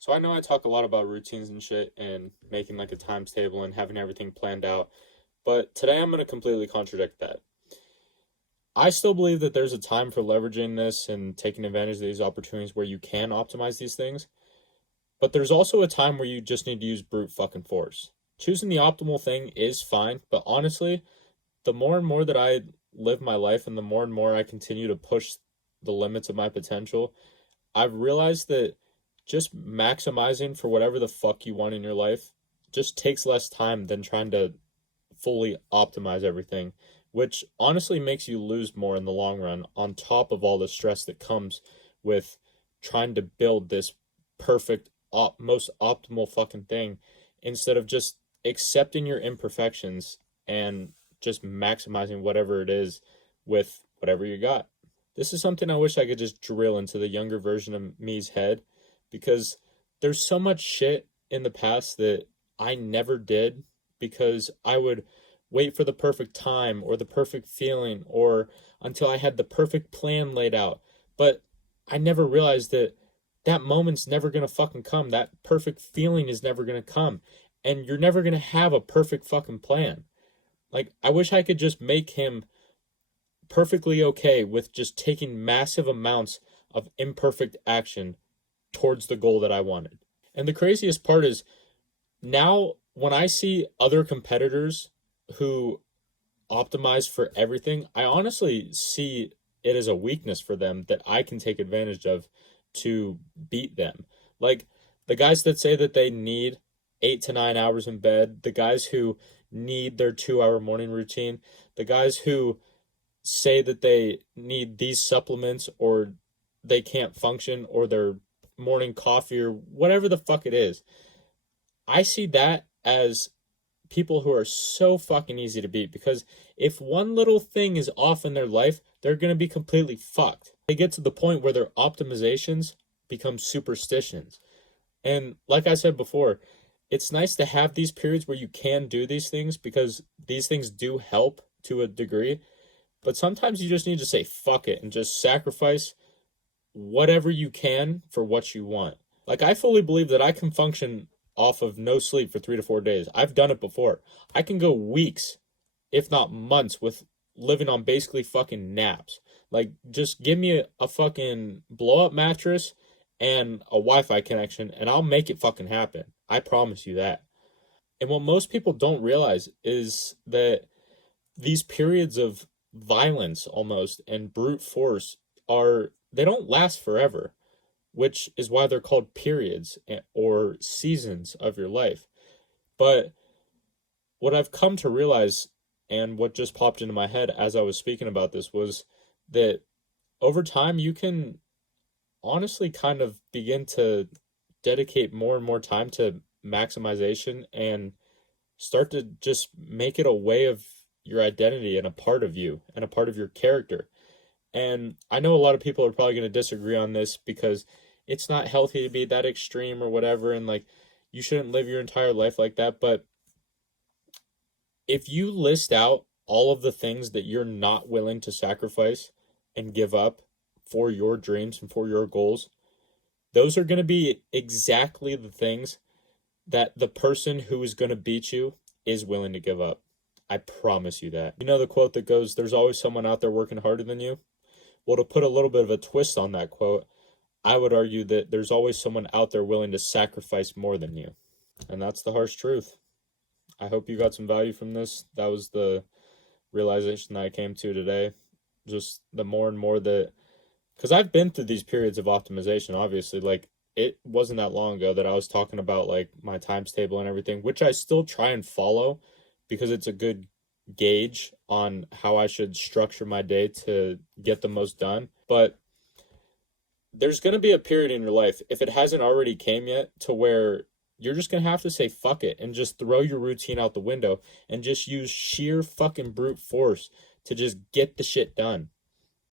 So I know I talk a lot about routines and shit and making like a times table and having everything planned out, but today I'm going to completely contradict that. I still believe that there's a time for leveraging this and taking advantage of these opportunities where you can optimize these things, but there's also a time where you just need to use brute fucking force. Choosing the optimal thing is fine, but honestly, the more and more that I live my life and the more and more I continue to push the limits of my potential, I've realized that just maximizing for whatever the fuck you want in your life just takes less time than trying to fully optimize everything, which honestly makes you lose more in the long run, on top of all the stress that comes with trying to build this perfect, most optimal fucking thing instead of just accepting your imperfections and just maximizing whatever it is with whatever you got. This is something I wish I could just drill into the younger version of me's head because there's so much shit in the past that I never did because I would wait for the perfect time or the perfect feeling or until I had the perfect plan laid out. But I never realized that that moment's never going to fucking come. That perfect feeling is never going to come. And you're never going to have a perfect fucking plan. Like, I wish I could just make him perfectly okay with just taking massive amounts of imperfect action towards the goal that I wanted. And the craziest part is now when I see other competitors who optimize for everything, I honestly see it as a weakness for them that I can take advantage of to beat them. Like the guys that say that they need 8 to 9 hours in bed, the guys who need their 2 hour morning routine, the guys who say that they need these supplements or they can't function or their morning coffee or whatever the fuck it is. I see that as people who are so fucking easy to beat because if one little thing is off in their life, they're going to be completely fucked. They get to the point where their optimizations become superstitions. And like I said before, it's nice to have these periods where you can do these things because these things do help to a degree. But sometimes you just need to say fuck it and just sacrifice whatever you can for what you want. Like, I fully believe that I can function off of no sleep for 3 to 4 days. I've done it before. I can go weeks, if not months, with living on basically fucking naps. Like, just give me a fucking blow up mattress and a Wi Fi connection, and I'll make it fucking happen. I promise you that. And what most people don't realize is that these periods of violence almost and brute force are, they don't last forever, which is why they're called periods or seasons of your life. But what I've come to realize and what just popped into my head as I was speaking about this was that over time you can honestly kind of begin to dedicate more and more time to maximization and start to just make it a way of your identity and a part of you and a part of your character. And I know a lot of people are probably going to disagree on this because it's not healthy to be that extreme or whatever. And like, you shouldn't live your entire life like that. But if you list out all of the things that you're not willing to sacrifice and give up for your dreams and for your goals, those are going to be exactly the things that the person who is going to beat you is willing to give up. I promise you that. You know the quote that goes, there's always someone out there working harder than you? Well, to put a little bit of a twist on that quote, I would argue that there's always someone out there willing to sacrifice more than you. And that's the harsh truth. I hope you got some value from this. That was the realization that I came to today. Just the more and more that, because I've been through these periods of optimization, obviously. Like, it wasn't that long ago that I was talking about like my times table and everything, which I still try and follow because it's a good gauge on how I should structure my day to get the most done. But there's going to be a period in your life, if it hasn't already came yet, to where you're just going to have to say fuck it and just throw your routine out the window and just use sheer fucking brute force to just get the shit done.